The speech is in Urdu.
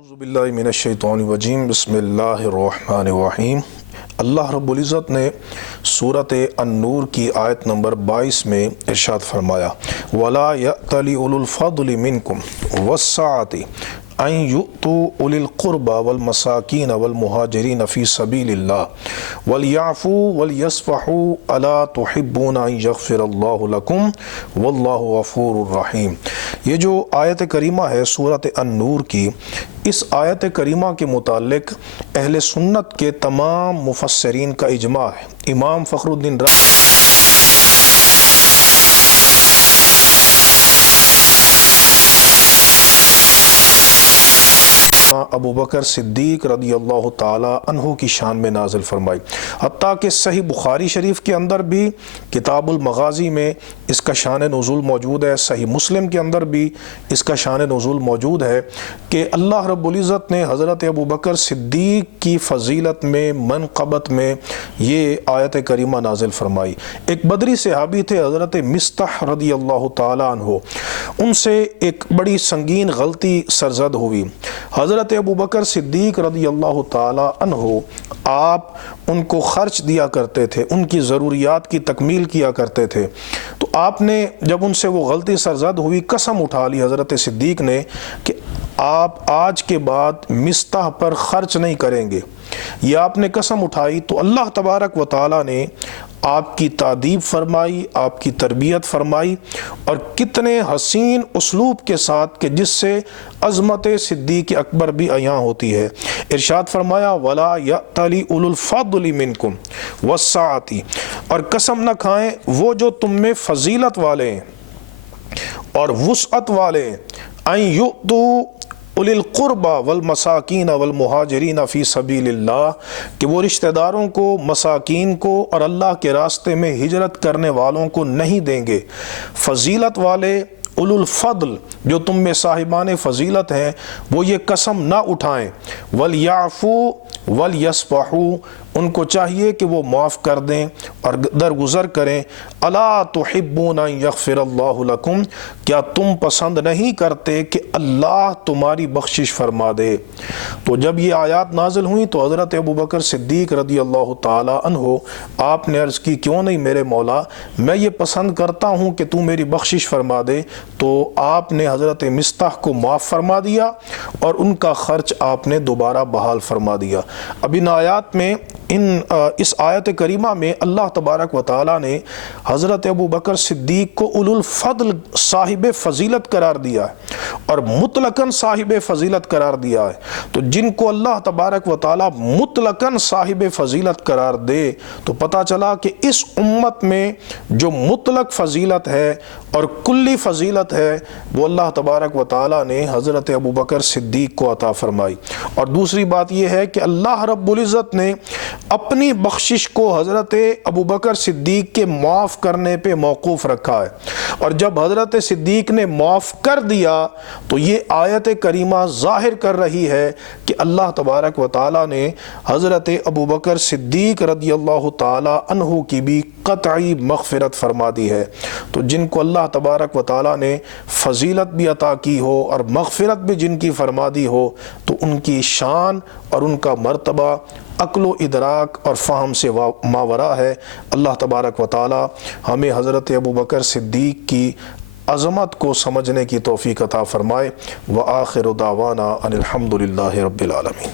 اعوذ باللہ من الشیطان الرجیم بسم اللہ الرحمن الرحیم۔ اللہ رب العزت نے سورۃ النور کی آیت نمبر 22 میں ارشاد فرمایا وَلَا يَأْتَلِ أُولُو الْفَضْلِ مِنْكُمْ وَالسَّعَةِ أَنْ يُؤْتُوا أُولِي الْقُرْبَى وَالْمَسَاكِينَ وَالْمُهَاجِرِينَ فِي سَبِيلِ اللَّهِ وَلْيَعْفُوا وَلْيَصْفَحُوا أَلَا تُحِبُّونَ أَنْ يَغْفِرَ اللَّهُ لَكُمْ وَاللَّهُ غَفُورٌ رَحِيمٌ۔ یہ جو آیت کریمہ ہے سورۃ النور کی، اس آیت کریمہ کے متعلق اہل سنت کے تمام مفسرین کا اجماع ہے۔ امام فخر الدین ابو بکر صدیق رضی اللہ تعالی عنہ کی شان میں نازل فرمائی، حتیٰ کہ صحیح بخاری شریف کے اندر بھی کتاب المغازی میں اس کا شان نزول موجود ہے، صحیح مسلم کے اندر بھی اس کا شان نزول موجود ہے کہ اللہ رب العزت نے حضرت ابو بکر صدیق کی فضیلت میں، منقبت میں یہ آیت کریمہ نازل فرمائی۔ ایک بدری صحابی تھے حضرت مصطح رضی اللہ تعالی عنہ، ان سے ایک بڑی سنگین غلطی سرزد ہوئی۔ حضرت ابو بکر صدیق رضی اللہ تعالی عنہ آپ ان کو خرچ دیا کرتے تھے، ان کی ضروریات کی تکمیل کیا کرتے تھے، تو آپ نے جب ان سے وہ غلطی سرزد ہوئی قسم اٹھا لی حضرت صدیق نے کہ آپ آج کے بعد مصطح پر خرچ نہیں کریں گے۔ یہ آپ نے قسم اٹھائی تو اللہ تبارک و تعالی نے آپ کی تعدیب فرمائی، آپ کی تربیت فرمائی، اور کتنے حسین اسلوب کے ساتھ کہ جس سے عظمت صدیق اکبر بھی عیاں ہوتی ہے۔ ارشاد فرمایا وَلَا يَأْتَلِ أُولُو الْفَضْلِ مِنْكُمْ وَالسَّعَةِ، اور قسم نہ کھائیں وہ جو تم میں فضیلت والے ہیں اور وسعت والے ہیں، أَن يُؤْتُوا أُولِي الْقُرْبَى وَالْمَسَاكِينَ وَالْمُهَاجِرِينَ فِي سَبِيلِ اللَّهِ، کہ وہ رشتہ داروں کو، مساکین کو اور اللہ کے راستے میں ہجرت کرنے والوں کو نہیں دیں گے۔ فضیلت والے اولو الفضل جو تم میں صاحبان فضیلت ہیں وہ یہ قسم نہ اٹھائیں۔ وَلْيَعْفُوا وَلْيَصْفَحُوا، ان کو چاہیے کہ وہ معاف کر دیں اور درگزر کریں۔ أَلَا تُحِبُّونَ أَن يَغْفِرَ اللَّهُ لَكُمْ، کیا تم پسند نہیں کرتے کہ اللہ تمہاری بخشش فرما دے؟ تو جب یہ آیات نازل ہوئیں تو حضرت ابو بکر صدیق رضی اللہ تعالی عنہ آپ نے عرض کی کیوں نہیں میرے مولا، میں یہ پسند کرتا ہوں کہ تو میری بخشش فرما دے۔ تو آپ نے حضرت مصطح کو معاف فرما دیا اور ان کا خرچ آپ نے دوبارہ بحال فرما دیا۔ اب ان آیات میں اس آیت کریمہ میں اللہ تبارک و تعالی نے حضرت ابو بکر صدیق کو اولو الفضل صاحب فضیلت قرار دیا ہے اور مطلقاً صاحب فضیلت قرار دیا ہے۔ تو جن کو اللہ تبارک و تعالی مطلقاً صاحب فضیلت قرار دے تو پتہ چلا کہ اس امت میں جو مطلق فضیلت ہے اور کلی فضیلت ہے وہ اللہ تبارک و تعالی نے حضرت ابو بکر صدیق کو عطا فرمائی۔ اور دوسری بات یہ ہے کہ اللہ رب العزت نے اپنی بخشش کو حضرت ابو بکر صدیق کے معاف کرنے پہ موقوف رکھا ہے، اور جب حضرت صدیق نے معاف کر دیا تو یہ آیت کریمہ ظاہر کر رہی ہے کہ اللہ تبارک و تعالی نے حضرت ابو بکر صدیق رضی اللہ تعالی عنہ کی بھی قطعی مغفرت فرما دی ہے۔ تو جن کو اللہ تبارک و تعالی نے فضیلت بھی عطا کی ہو اور مغفرت بھی جن کی فرما دی ہو تو ان کی شان اور ان کا مرتبہ عقل و ادراک اور فہم سے ماورا ہے۔ اللہ تبارک و تعالی ہمیں حضرت ابو بکر صدیق کی عظمت کو سمجھنے کی توفیق عطا فرمائے۔ وآخر دعوانا ان الحمد للہ رب العالمین۔